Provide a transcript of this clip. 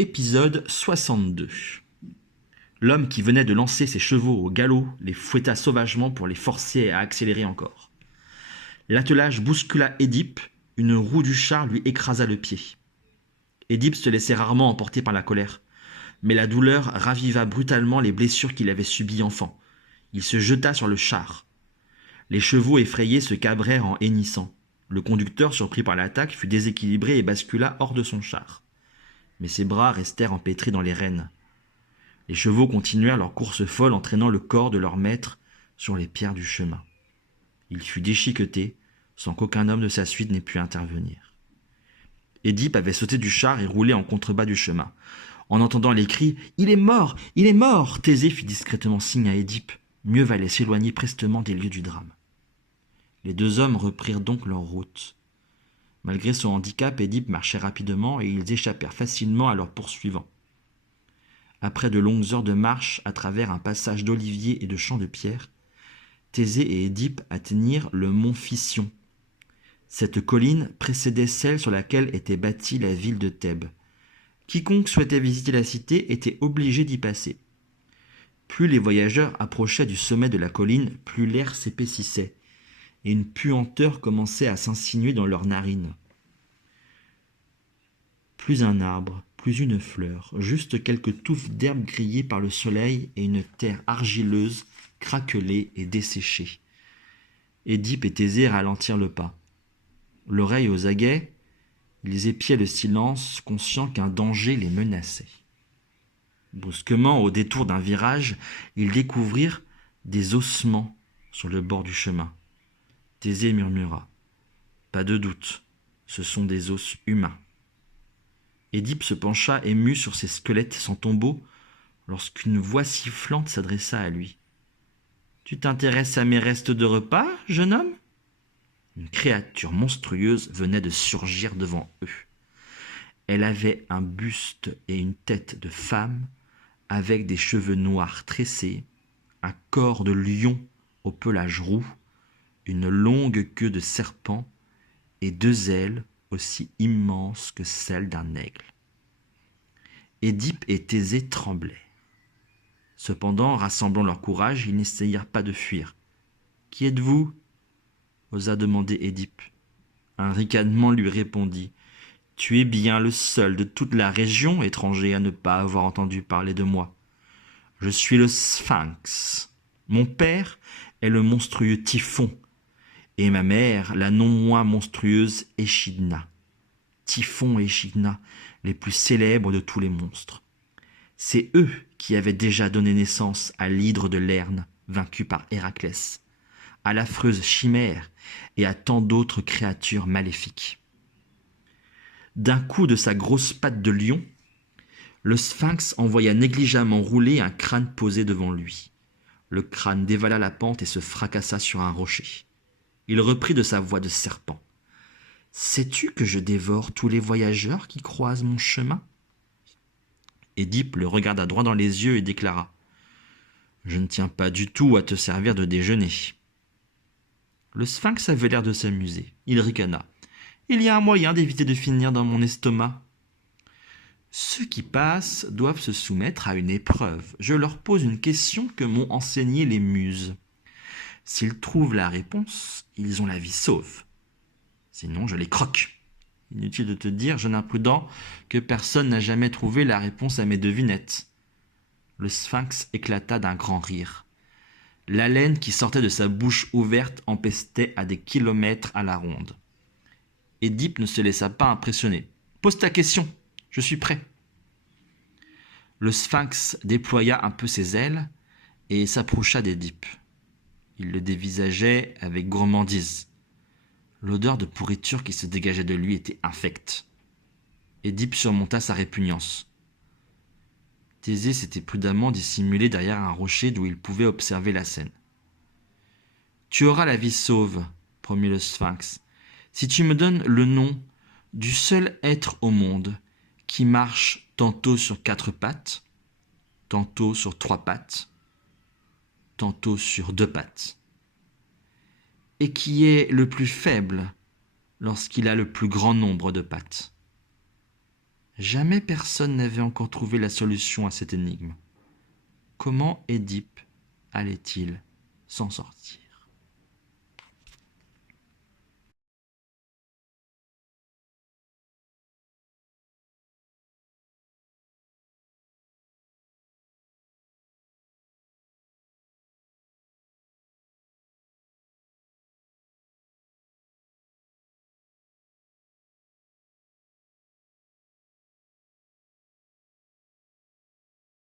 Épisode 62. L'homme qui venait de lancer ses chevaux au galop les fouetta sauvagement pour les forcer à accélérer encore. L'attelage bouscula Édipe, une roue du char lui écrasa le pied. Édipe se laissait rarement emporter par la colère, mais la douleur raviva brutalement les blessures qu'il avait subies enfant. Il se jeta sur le char. Les chevaux effrayés se cabrèrent en hennissant. Le conducteur, surpris par l'attaque, fut déséquilibré et bascula hors de son char. Mais ses bras restèrent empêtrés dans les rênes. Les chevaux continuèrent leur course folle, entraînant le corps de leur maître sur les pierres du chemin. Il fut déchiqueté, sans qu'aucun homme de sa suite n'ait pu intervenir. Édipe avait sauté du char et roulé en contrebas du chemin. En entendant les cris « Il est mort! Il est mort !» Thésée fit discrètement signe à Édipe. Mieux valait s'éloigner prestement des lieux du drame. Les deux hommes reprirent donc leur route. Malgré son handicap, Édipe marchait rapidement et ils échappèrent facilement à leurs poursuivants. Après de longues heures de marche à travers un passage d'oliviers et de champs de pierre, Thésée et Édipe atteignirent le mont Physsion. Cette colline précédait celle sur laquelle était bâtie la ville de Thèbes. Quiconque souhaitait visiter la cité était obligé d'y passer. Plus les voyageurs approchaient du sommet de la colline, plus l'air s'épaississait, et une puanteur commençait à s'insinuer dans leurs narines. Plus un arbre, plus une fleur, juste quelques touffes d'herbe grillées par le soleil et une terre argileuse, craquelée et desséchée. Édipe et Thésée ralentirent le pas. L'oreille aux aguets, ils épiaient le silence, conscients qu'un danger les menaçait. Brusquement, au détour d'un virage, ils découvrirent des ossements sur le bord du chemin. Thésée murmura. « Pas de doute, ce sont des os humains. » Édipe se pencha ému sur ces squelettes sans tombeau lorsqu'une voix sifflante s'adressa à lui. « Tu t'intéresses à mes restes de repas, jeune homme ?» Une créature monstrueuse venait de surgir devant eux. Elle avait un buste et une tête de femme avec des cheveux noirs tressés, un corps de lion au pelage roux, une longue queue de serpent et deux ailes aussi immenses que celles d'un aigle. Édipe et Thésée tremblaient. Cependant, rassemblant leur courage, ils n'essayèrent pas de fuir. « Qui êtes-vous » osa demander Édipe. Un ricanement lui répondit. « Tu es bien le seul de toute la région, étranger, à ne pas avoir entendu parler de moi. Je suis le Sphinx. Mon père est le monstrueux Typhon, et ma mère, la non moins monstrueuse Échidna. Typhon et Échidna, les plus célèbres de tous les monstres. C'est eux qui avaient déjà donné naissance à l'hydre de Lerne, vaincue par Héraclès, à l'affreuse chimère et à tant d'autres créatures maléfiques. D'un coup de sa grosse patte de lion, le Sphinx envoya négligemment rouler un crâne posé devant lui. Le crâne dévala la pente et se fracassa sur un rocher. Il reprit de sa voix de serpent. « Sais-tu que je dévore tous les voyageurs qui croisent mon chemin ?» Édipe le regarda droit dans les yeux et déclara. « Je ne tiens pas du tout à te servir de déjeuner. » Le Sphinx avait l'air de s'amuser. Il ricana. « Il y a un moyen d'éviter de finir dans mon estomac. » Ceux qui passent doivent se soumettre à une épreuve. Je leur pose une question que m'ont enseignée les muses. S'ils trouvent la réponse, ils ont la vie sauve. Sinon, je les croque. Inutile de te dire, jeune imprudent, que personne n'a jamais trouvé la réponse à mes devinettes. Le Sphinx éclata d'un grand rire. L'haleine qui sortait de sa bouche ouverte empestait à des kilomètres à la ronde. Édipe ne se laissa pas impressionner. « Pose ta question, je suis prêt. » Le Sphinx déploya un peu ses ailes et s'approcha d'Édipe. Il le dévisageait avec gourmandise. L'odeur de pourriture qui se dégageait de lui était infecte. Édipe surmonta sa répugnance. Thésée s'était prudemment dissimulé derrière un rocher d'où il pouvait observer la scène. « Tu auras la vie sauve, » promit le Sphinx, « si tu me donnes le nom du seul être au monde qui marche tantôt sur 4 pattes, tantôt sur 3 pattes, tantôt sur 2 pattes, et qui est le plus faible lorsqu'il a le plus grand nombre de pattes. » Jamais personne n'avait encore trouvé la solution à cette énigme. Comment Édipe allait-il s'en sortir?